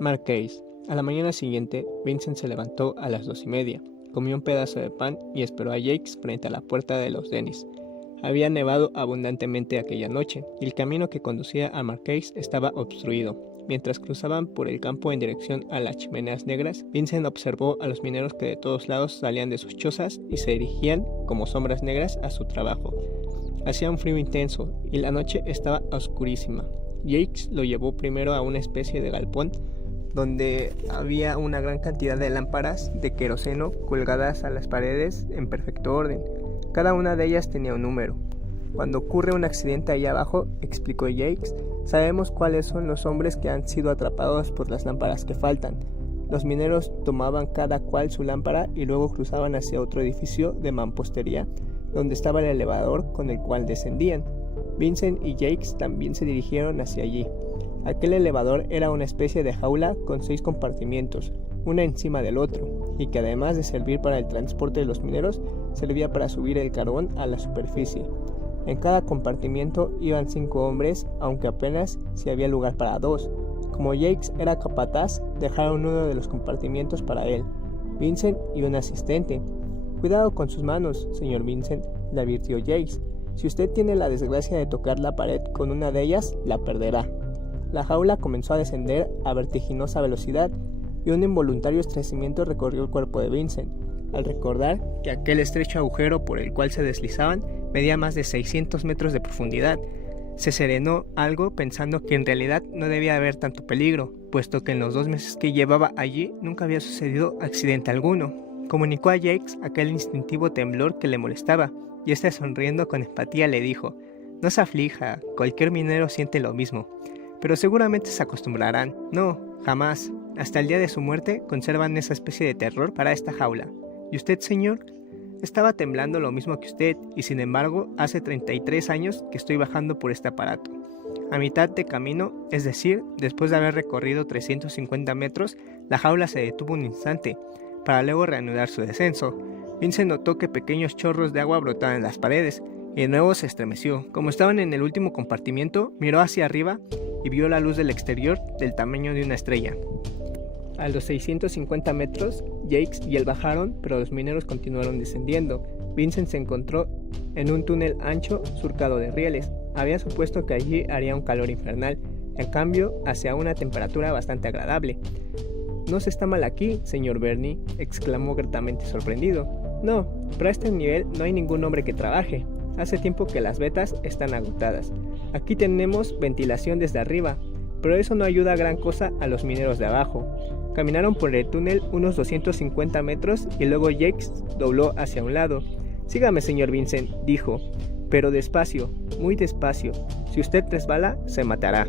Mark Case. A la mañana siguiente, Vincent se levantó a las 2:30, comió un pedazo de pan y esperó a Jakes frente a la puerta de los Dennis. Había nevado abundantemente aquella noche y el camino que conducía a Marqués estaba obstruido. Mientras cruzaban por el campo en dirección a las chimeneas negras, Vincent observó a los mineros que de todos lados salían de sus chozas y se dirigían como sombras negras a su trabajo. Hacía un frío intenso y la noche estaba oscurísima. Jakes lo llevó primero a una especie de galpón donde había una gran cantidad de lámparas de queroseno colgadas a las paredes en perfecto orden. Cada una de ellas tenía un número. Cuando ocurre un accidente allá abajo, explicó Jakes, sabemos cuáles son los hombres que han sido atrapados por las lámparas que faltan. Los mineros tomaban cada cual su lámpara y luego cruzaban hacia otro edificio de mampostería, donde estaba el elevador con el cual descendían. Vincent y Jakes también se dirigieron hacia allí. Aquel elevador era una especie de jaula con 6 compartimientos, uno encima del otro, y que además de servir para el transporte de los mineros, servía para subir el carbón a la superficie. En cada compartimiento iban 5 hombres, aunque apenas si había lugar para 2. Como Jakes era capataz, dejaron uno de los compartimientos para él, Vincent y un asistente. Cuidado con sus manos, señor Vincent, le advirtió Jakes. Si usted tiene la desgracia de tocar la pared con una de ellas, la perderá. La jaula comenzó a descender a vertiginosa velocidad y un involuntario estremecimiento recorrió el cuerpo de Vincent, al recordar que aquel estrecho agujero por el cual se deslizaban medía más de 600 metros de profundidad. Se serenó algo pensando que en realidad no debía haber tanto peligro, puesto que en los 2 meses que llevaba allí nunca había sucedido accidente alguno. Comunicó a Jakes aquel instintivo temblor que le molestaba, y éste sonriendo con empatía le dijo: «No se aflija, cualquier minero siente lo mismo, pero seguramente se acostumbrarán». «No, jamás. Hasta el día de su muerte conservan esa especie de terror para esta jaula». «¿Y usted, señor?» «Estaba temblando lo mismo que usted, y sin embargo, hace 33 años que estoy bajando por este aparato. A mitad de camino, es decir, después de haber recorrido 350 metros, la jaula se detuvo un instante, para luego reanudar su descenso. Vincent notó que pequeños chorros de agua brotaban en las paredes, y de nuevo se estremeció. Como estaban en el último compartimiento, miró hacia arriba y vio la luz del exterior del tamaño de una estrella. A los 650 metros, Jakes y él bajaron, pero los mineros continuaron descendiendo. Vincent se encontró en un túnel ancho surcado de rieles. Había supuesto que allí haría un calor infernal, en cambio, hacía una temperatura bastante agradable. «No se está mal aquí, señor Bernie», exclamó gratamente sorprendido. «No, pero a este nivel no hay ningún hombre que trabaje. Hace tiempo que las vetas están agotadas. Aquí tenemos ventilación desde arriba, pero eso no ayuda a gran cosa a los mineros de abajo». Caminaron por el túnel unos 250 metros y luego Jakes dobló hacia un lado. «Sígame, señor Vincent», dijo, «pero despacio, muy despacio. Si usted resbala, se matará».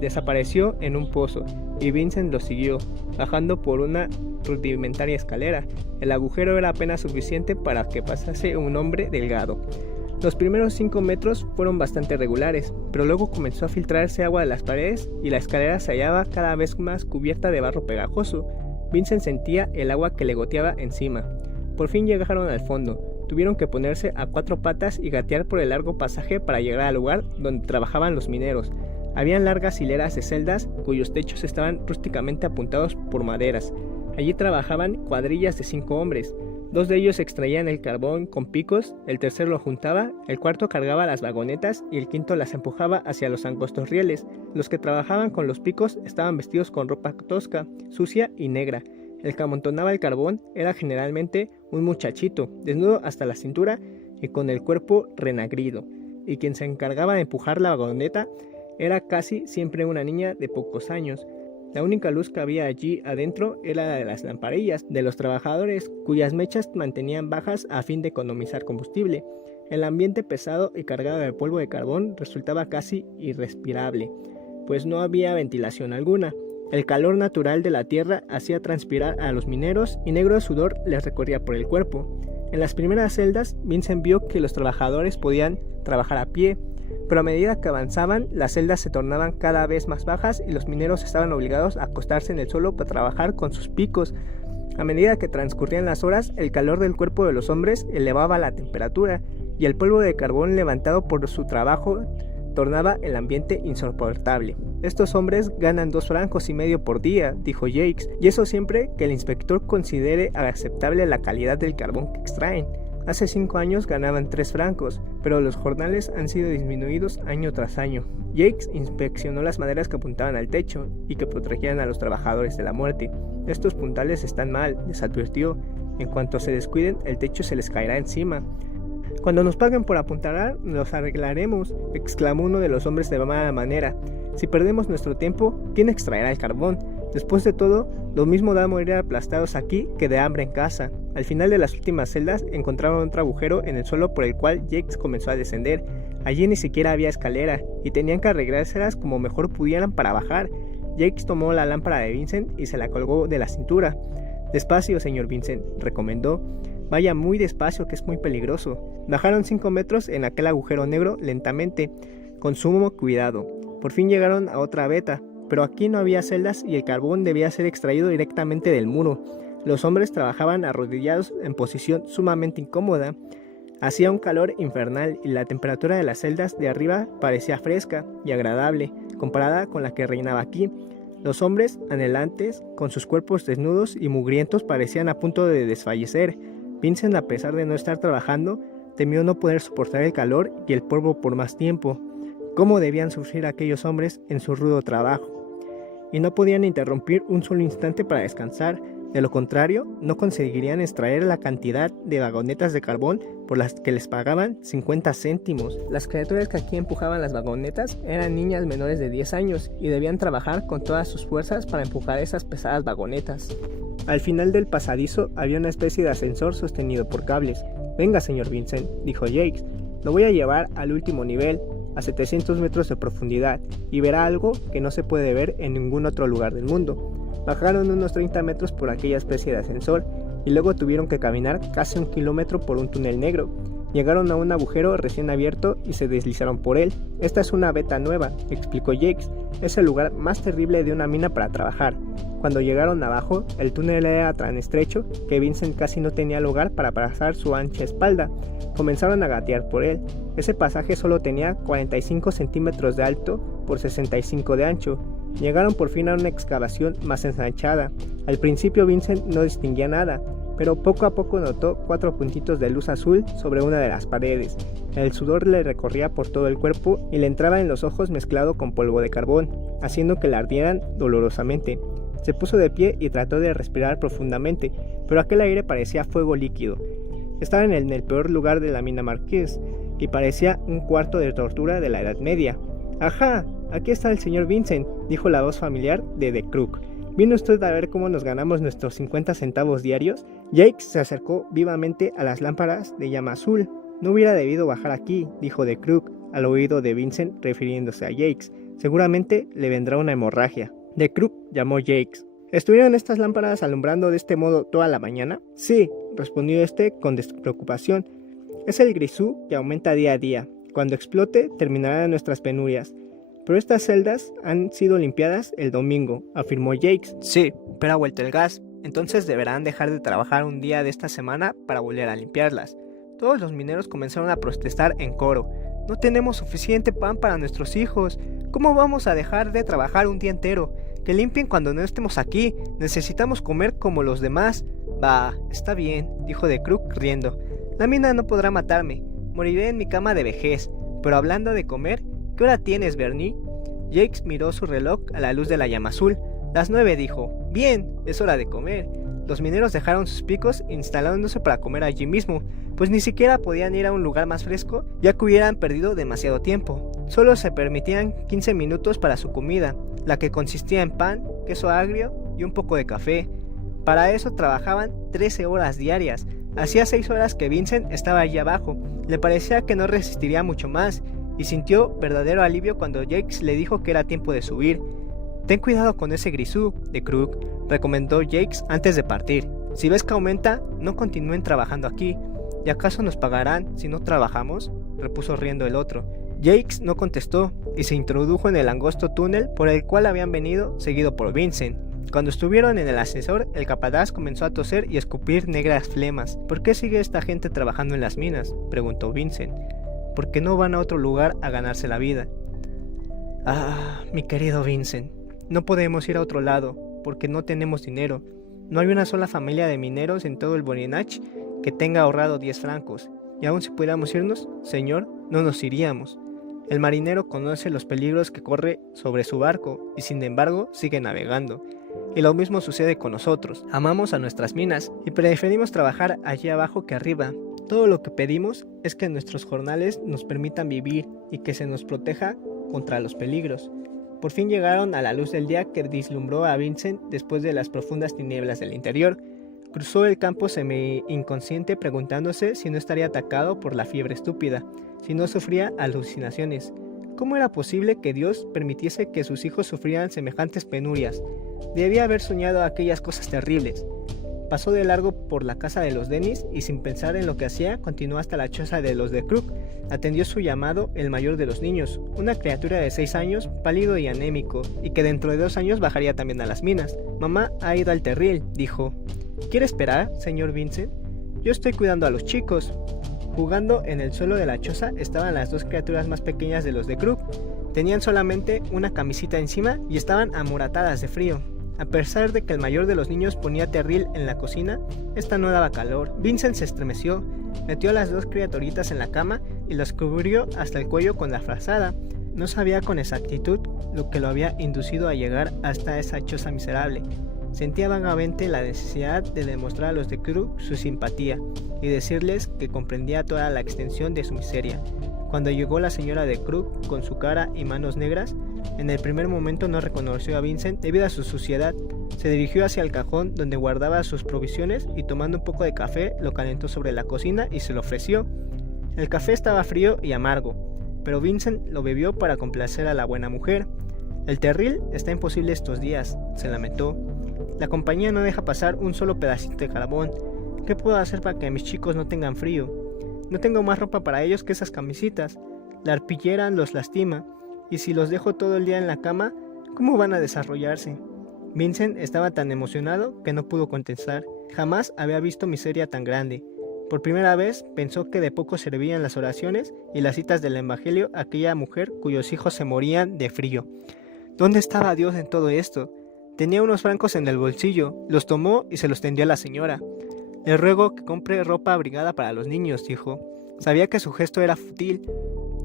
Desapareció en un pozo y Vincent lo siguió, bajando por una rudimentaria escalera. El agujero era apenas suficiente para que pasase un hombre delgado. Los primeros 5 metros fueron bastante regulares, pero luego comenzó a filtrarse agua de las paredes y la escalera se hallaba cada vez más cubierta de barro pegajoso. Vincent sentía el agua que le goteaba encima. Por fin llegaron al fondo. Tuvieron que ponerse a 4 patas y gatear por el largo pasaje para llegar al lugar donde trabajaban los mineros. Habían largas hileras de celdas cuyos techos estaban rústicamente apuntados por maderas. Allí trabajaban cuadrillas de 5 hombres. 2 de ellos extraían el carbón con picos, el tercero lo juntaba, el cuarto cargaba las vagonetas y el quinto las empujaba hacia los angostos rieles. Los que trabajaban con los picos estaban vestidos con ropa tosca, sucia y negra. El que amontonaba el carbón era generalmente un muchachito, desnudo hasta la cintura y con el cuerpo renagrido, y quien se encargaba de empujar la vagoneta era casi siempre una niña de pocos años. La única luz que había allí adentro era la de las lamparillas de los trabajadores, cuyas mechas mantenían bajas a fin de economizar combustible. El ambiente pesado y cargado de polvo de carbón resultaba casi irrespirable, pues no había ventilación alguna. El calor natural de la tierra hacía transpirar a los mineros y negro sudor les recorría por el cuerpo. En las primeras celdas, Vincent vio que los trabajadores podían trabajar a pie, pero a medida que avanzaban, las celdas se tornaban cada vez más bajas y los mineros estaban obligados a acostarse en el suelo para trabajar con sus picos. A medida que transcurrían las horas, el calor del cuerpo de los hombres elevaba la temperatura y el polvo de carbón levantado por su trabajo tornaba el ambiente insoportable. Estos hombres ganan 2,5 francos por día, dijo Jakes, y eso siempre que el inspector considere aceptable la calidad del carbón que extraen. Hace 5 años ganaban 3 francos, pero los jornales han sido disminuidos año tras año. Jakes inspeccionó las maderas que apuntaban al techo y que protegían a los trabajadores de la muerte. Estos puntales están mal, les advirtió. En cuanto se descuiden, el techo se les caerá encima. Cuando nos paguen por apuntalar, los arreglaremos, exclamó uno de los hombres de mala manera. Si perdemos nuestro tiempo, ¿quién extraerá el carbón? Después de todo, lo mismo da morir aplastados aquí que de hambre en casa. Al final de las últimas celdas encontraron otro agujero en el suelo por el cual Jakes comenzó a descender. Allí ni siquiera había escalera y tenían que arreglárselas como mejor pudieran para bajar. Jakes tomó la lámpara de Vincent y se la colgó de la cintura. Despacio, señor Vincent, recomendó. Vaya muy despacio, que es muy peligroso. Bajaron 5 metros en aquel agujero negro lentamente, con sumo cuidado. Por fin llegaron a otra veta, pero aquí no había celdas y el carbón debía ser extraído directamente del muro. Los hombres trabajaban arrodillados en posición sumamente incómoda. Hacía un calor infernal y la temperatura de las celdas de arriba parecía fresca y agradable, comparada con la que reinaba aquí. Los hombres, anhelantes, con sus cuerpos desnudos y mugrientos, parecían a punto de desfallecer. Vincent, a pesar de no estar trabajando, temió no poder soportar el calor y el polvo por más tiempo. ¿Cómo debían sufrir aquellos hombres en su rudo trabajo? Y no podían interrumpir un solo instante para descansar. De lo contrario, no conseguirían extraer la cantidad de vagonetas de carbón por las que les pagaban 50 céntimos. Las criaturas que aquí empujaban las vagonetas eran niñas menores de 10 años y debían trabajar con todas sus fuerzas para empujar esas pesadas vagonetas. Al final del pasadizo había una especie de ascensor sostenido por cables. «Venga, señor Vincent», dijo Jakes, «lo voy a llevar al último nivel, a 700 metros de profundidad, y verá algo que no se puede ver en ningún otro lugar del mundo». Bajaron unos 30 metros por aquella especie de ascensor y luego tuvieron que caminar casi 1 kilómetro por un túnel negro. Llegaron a un agujero recién abierto y se deslizaron por él. «Esta es una veta nueva», explicó Jakes. «Es el lugar más terrible de una mina para trabajar». Cuando llegaron abajo, el túnel era tan estrecho que Vincent casi no tenía lugar para pasar su ancha espalda. Comenzaron a gatear por él. Ese pasaje solo tenía 45 centímetros de alto por 65 de ancho. Llegaron por fin a una excavación más ensanchada. Al principio Vincent no distinguía nada, pero poco a poco notó 4 puntitos de luz azul sobre una de las paredes. El sudor le recorría por todo el cuerpo y le entraba en los ojos mezclado con polvo de carbón, haciendo que le ardieran dolorosamente. Se puso de pie y trató de respirar profundamente, pero aquel aire parecía fuego líquido. Estaba en el peor lugar de la mina Marqués y parecía un cuarto de tortura de la Edad Media. «¡Ajá! Aquí está el señor Vincent», dijo la voz familiar de The Crook. «¿Viene usted a ver cómo nos ganamos nuestros 50 centavos diarios?» Jakes se acercó vivamente a las lámparas de llama azul. «No hubiera debido bajar aquí», dijo The Crook al oído de Vincent refiriéndose a Jakes. «Seguramente le vendrá una hemorragia». The Crook llamó Jakes. «¿Estuvieron estas lámparas alumbrando de este modo toda la mañana?» «Sí», respondió este con despreocupación. «Es el grisú que aumenta día a día. Cuando explote, terminarán nuestras penurias. Pero estas celdas han sido limpiadas el domingo», afirmó Jakes. «Sí, pero ha vuelto el gas. Entonces deberán dejar de trabajar un día de esta semana para volver a limpiarlas». Todos los mineros comenzaron a protestar en coro. «No tenemos suficiente pan para nuestros hijos. ¿Cómo vamos a dejar de trabajar un día entero? Que limpien cuando no estemos aquí. Necesitamos comer como los demás». «Bah, está bien», dijo The Crook riendo. «La mina no podrá matarme. Moriré en mi cama de vejez. Pero hablando de comer, ¿qué hora tienes, Bernie?» Jakes miró su reloj a la luz de la llama azul. «Las 9», dijo. «Bien, es hora de comer». Los mineros dejaron sus picos instalándose para comer allí mismo, pues ni siquiera podían ir a un lugar más fresco, ya que hubieran perdido demasiado tiempo. Solo se permitían 15 minutos para su comida, la que consistía en pan, queso agrio y un poco de café. Para eso trabajaban 13 horas diarias. Hacía 6 horas que Vincent estaba allí abajo. Le parecía que no resistiría mucho más, y sintió verdadero alivio cuando Jakes le dijo que era tiempo de subir. «Ten cuidado con ese grisú, The Crook», recomendó Jakes antes de partir. «Si ves que aumenta, no continúen trabajando aquí». «¿Y acaso nos pagarán si no trabajamos?», repuso riendo el otro. Jakes no contestó y se introdujo en el angosto túnel por el cual habían venido, seguido por Vincent. Cuando estuvieron en el ascensor, el capataz comenzó a toser y escupir negras flemas. «¿Por qué sigue esta gente trabajando en las minas?», preguntó Vincent. «Porque no van a otro lugar a ganarse la vida». Ah, mi querido Vincent, no podemos ir a otro lado, porque no tenemos dinero. No hay una sola familia de mineros en todo el Borinage que tenga ahorrado 10 francos, y aun si pudiéramos irnos, señor, no nos iríamos. El marinero conoce los peligros que corre sobre su barco, y sin embargo sigue navegando. Y lo mismo sucede con nosotros. Amamos a nuestras minas, y preferimos trabajar allí abajo que arriba. Todo lo que pedimos es que nuestros jornales nos permitan vivir, y que se nos proteja contra los peligros. Por fin llegaron a la luz del día que vislumbró a Vincent después de las profundas tinieblas del interior. Cruzó el campo semi-inconsciente preguntándose si no estaría atacado por la fiebre estúpida, si no sufría alucinaciones. ¿Cómo era posible que Dios permitiese que sus hijos sufrieran semejantes penurias? Debía haber soñado aquellas cosas terribles. Pasó de largo por la casa de los Dennis y sin pensar en lo que hacía, continuó hasta la choza de los de Crook. Atendió su llamado el mayor de los niños, una criatura de 6 años, pálido y anémico, y que dentro de 2 años bajaría también a las minas. Mamá ha ido al terril, dijo. ¿Quiere esperar, señor Vincent? Yo estoy cuidando a los chicos. Jugando en el suelo de la choza estaban las 2 criaturas más pequeñas de los de Crook. Tenían solamente una camisita encima y estaban amoratadas de frío. A pesar de que el mayor de los niños ponía terril en la cocina, esta no daba calor. Vincent se estremeció, metió a las 2 criaturitas en la cama y las cubrió hasta el cuello con la frazada. No sabía con exactitud lo que lo había inducido a llegar hasta esa choza miserable. Sentía vagamente la necesidad de demostrar a los de Crook su simpatía y decirles que comprendía toda la extensión de su miseria. Cuando llegó la señora de Crook con su cara y manos negras, en el primer momento no reconoció a Vincent debido a su suciedad. Se dirigió hacia el cajón donde guardaba sus provisiones y tomando un poco de café lo calentó sobre la cocina y se lo ofreció. El café estaba frío y amargo, pero Vincent lo bebió para complacer a la buena mujer. El terril está imposible estos días, se lamentó. La compañía no deja pasar un solo pedacito de carbón. ¿Qué puedo hacer para que mis chicos no tengan frío? No tengo más ropa para ellos que esas camisitas. La arpillera los lastima, y si los dejo todo el día en la cama, ¿cómo van a desarrollarse? Vincent estaba tan emocionado que no pudo contestar. Jamás había visto miseria tan grande. Por primera vez pensó que de poco servían las oraciones y las citas del Evangelio a aquella mujer cuyos hijos se morían de frío. ¿Dónde estaba Dios en todo esto? Tenía unos francos en el bolsillo, los tomó y se los tendió a la señora. Le ruego que compre ropa abrigada para los niños, dijo. Sabía que su gesto era fútil,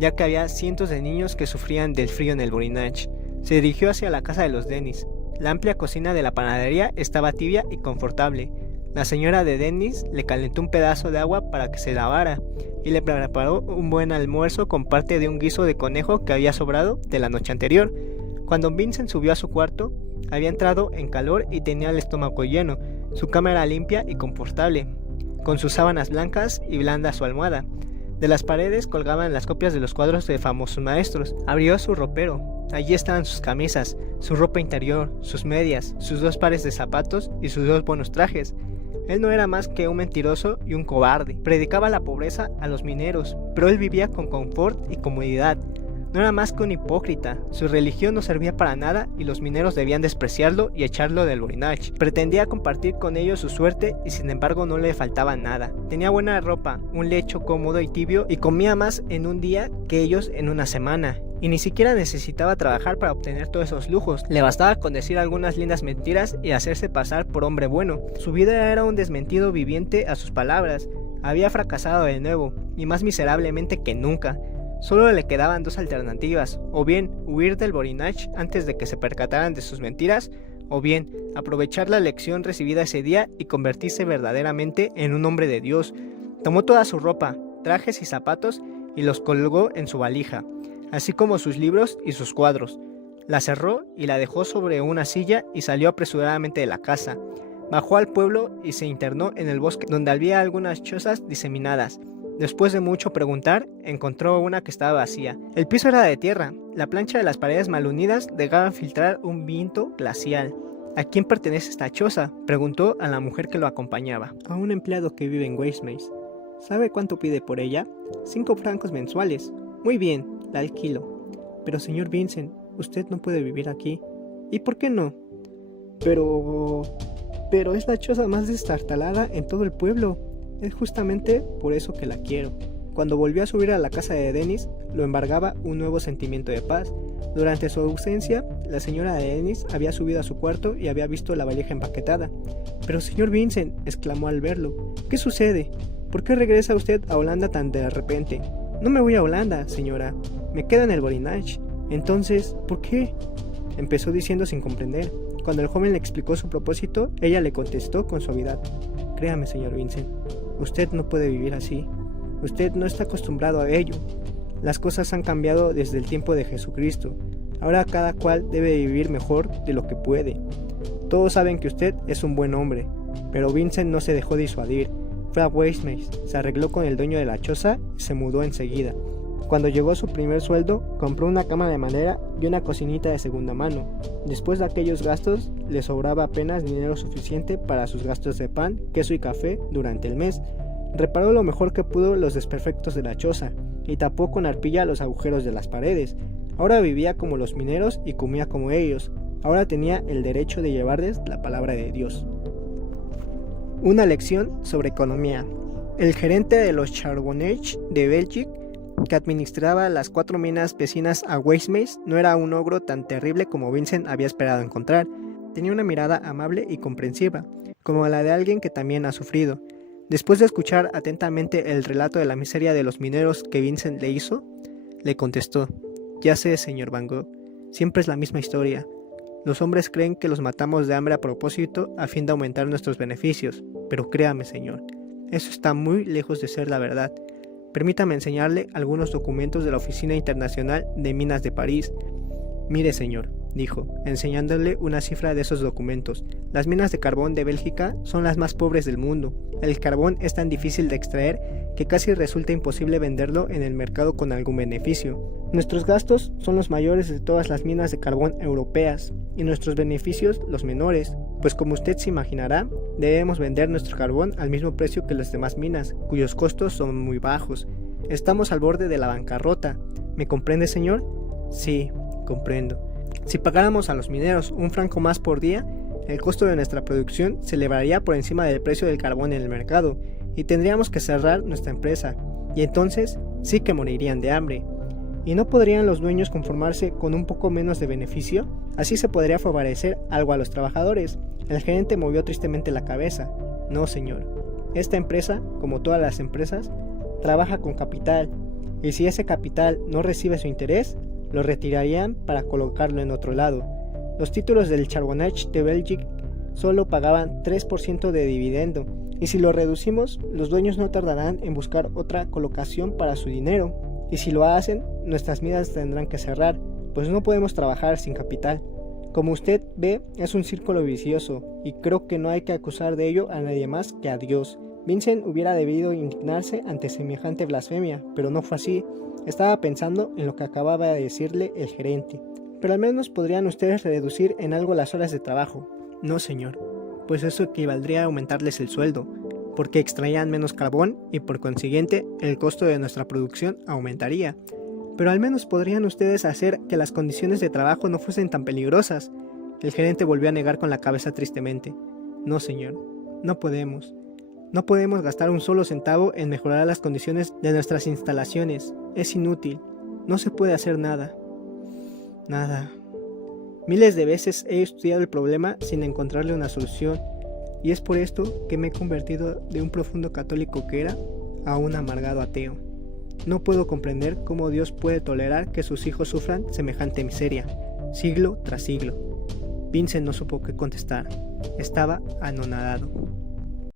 ya que había cientos de niños que sufrían del frío en el Borinage. Se dirigió hacia la casa de los Dennis. La amplia cocina de la panadería estaba tibia y confortable. La señora de Dennis le calentó un pedazo de agua para que se lavara y le preparó un buen almuerzo con parte de un guiso de conejo que había sobrado de la noche anterior. Cuando Vincent subió a su cuarto, había entrado en calor y tenía el estómago lleno. Su cama era limpia y confortable, con sus sábanas blancas y blanda su almohada. De las paredes colgaban las copias de los cuadros de famosos maestros. Abrió su ropero. Allí estaban sus camisas, su ropa interior, sus medias, sus 2 pares de zapatos y sus 2 buenos trajes. Él no era más que un mentiroso y un cobarde. Predicaba la pobreza a los mineros, pero él vivía con confort y comodidad. No era más que un hipócrita. Su religión no servía para nada y los mineros debían despreciarlo y echarlo del Borinage. Pretendía compartir con ellos su suerte y sin embargo no le faltaba nada. Tenía buena ropa, un lecho cómodo y tibio y comía más en un día que ellos en una semana. Y ni siquiera necesitaba trabajar para obtener todos esos lujos. Le bastaba con decir algunas lindas mentiras y hacerse pasar por hombre bueno. Su vida era un desmentido viviente a sus palabras. Había fracasado de nuevo, y más miserablemente que nunca. Solo le quedaban 2 alternativas, o bien huir del Borinage antes de que se percataran de sus mentiras, o bien aprovechar la lección recibida ese día y convertirse verdaderamente en un hombre de Dios. Tomó toda su ropa, trajes y zapatos y los colgó en su valija, así como sus libros y sus cuadros. La cerró y la dejó sobre una silla y salió apresuradamente de la casa. Bajó al pueblo y se internó en el bosque donde había algunas chozas diseminadas. Después de mucho preguntar, encontró una que estaba vacía. El piso era de tierra, la plancha de las paredes mal unidas dejaban filtrar un viento glacial. ¿A quién pertenece esta choza?, preguntó a la mujer que lo acompañaba. A un empleado que vive en Westmace. ¿Sabe cuánto pide por ella? 5 francos mensuales. Muy bien, la alquilo. Pero señor Vincent, usted no puede vivir aquí. ¿Y por qué no? Pero es la choza más destartalada en todo el pueblo. Es justamente por eso que la quiero. Cuando volvió a subir a la casa de Dennis, lo embargaba un nuevo sentimiento de paz. Durante su ausencia, la señora Dennis había subido a su cuarto y había visto la valija empaquetada. «Pero señor Vincent», exclamó al verlo, «¿qué sucede? ¿Por qué regresa usted a Holanda tan de repente?» «No me voy a Holanda, señora. Me quedo en el Borinage». «Entonces, ¿por qué?», empezó diciendo sin comprender. Cuando el joven le explicó su propósito, ella le contestó con suavidad: «Créame, señor Vincent, usted no puede vivir así. Usted no está acostumbrado a ello. Las cosas han cambiado desde el tiempo de Jesucristo. Ahora cada cual debe vivir mejor de lo que puede. Todos saben que usted es un buen hombre». Pero Vincent no se dejó disuadir. Fue a Westmace, se arregló con el dueño de la choza y se mudó enseguida. Cuando llegó su primer sueldo, compró una cama de madera y una cocinita de segunda mano. Después de aquellos gastos, le sobraba apenas dinero suficiente para sus gastos de pan, queso y café durante el mes. Reparó lo mejor que pudo los desperfectos de la choza y tapó con arpilla los agujeros de las paredes. Ahora vivía como los mineros y comía como ellos. Ahora tenía el derecho de llevarles la palabra de Dios. Una lección sobre economía. El gerente de los Charbonnages de Bélgica, que administraba las 4 minas vecinas a Westmace, no era un ogro tan terrible como Vincent había esperado encontrar. Tenía una mirada amable y comprensiva, como la de alguien que también ha sufrido. Después de escuchar atentamente el relato de la miseria de los mineros que Vincent le hizo, le contestó: «Ya sé, señor Van Gogh, siempre es la misma historia. Los hombres creen que los matamos de hambre a propósito a fin de aumentar nuestros beneficios, pero créame, señor, eso está muy lejos de ser la verdad. Permítame enseñarle algunos documentos de la Oficina Internacional de Minas de París». «Mire, señor», dijo, enseñándole una cifra de esos documentos, «las minas de carbón de Bélgica son las más pobres del mundo. El carbón es tan difícil de extraer que casi resulta imposible venderlo en el mercado con algún beneficio. Nuestros gastos son los mayores de todas las minas de carbón europeas y nuestros beneficios los menores, pues como usted se imaginará, debemos vender nuestro carbón al mismo precio que las demás minas, cuyos costos son muy bajos. Estamos al borde de la bancarrota. ¿Me comprende, señor?». «Sí, comprendo. Si pagáramos a los mineros un franco más por día, el costo de nuestra producción se elevaría por encima del precio del carbón en el mercado y tendríamos que cerrar nuestra empresa, y entonces sí que morirían de hambre. ¿Y no podrían los dueños conformarse con un poco menos de beneficio? Así se podría favorecer algo a los trabajadores». El gerente movió tristemente la cabeza. «No, señor. Esta empresa, como todas las empresas, trabaja con capital, y si ese capital no recibe su interés, lo retirarían para colocarlo en otro lado. Los títulos del Charbonnage de Bélgica solo pagaban 3% de dividendo, y si lo reducimos, los dueños no tardarán en buscar otra colocación para su dinero, y si lo hacen, nuestras minas tendrán que cerrar, pues no podemos trabajar sin capital. Como usted ve, es un círculo vicioso, y creo que no hay que acusar de ello a nadie más que a Dios». Vincent hubiera debido indignarse ante semejante blasfemia, pero no fue así. Estaba pensando en lo que acababa de decirle el gerente. «Pero al menos podrían ustedes reducir en algo las horas de trabajo». «No, señor, pues eso equivaldría a aumentarles el sueldo, porque extraían menos carbón y por consiguiente el costo de nuestra producción aumentaría. Pero al menos podrían ustedes hacer que las condiciones de trabajo no fuesen tan peligrosas». El gerente volvió a negar con la cabeza tristemente. «No, señor, no podemos. No podemos gastar un solo centavo en mejorar las condiciones de nuestras instalaciones. Es inútil. No se puede hacer nada. Nada. Miles de veces he estudiado el problema sin encontrarle una solución, y es por esto que me he convertido de un profundo católico que era a un amargado ateo. No puedo comprender cómo Dios puede tolerar que sus hijos sufran semejante miseria, siglo tras siglo». Vincent no supo qué contestar. Estaba anonadado.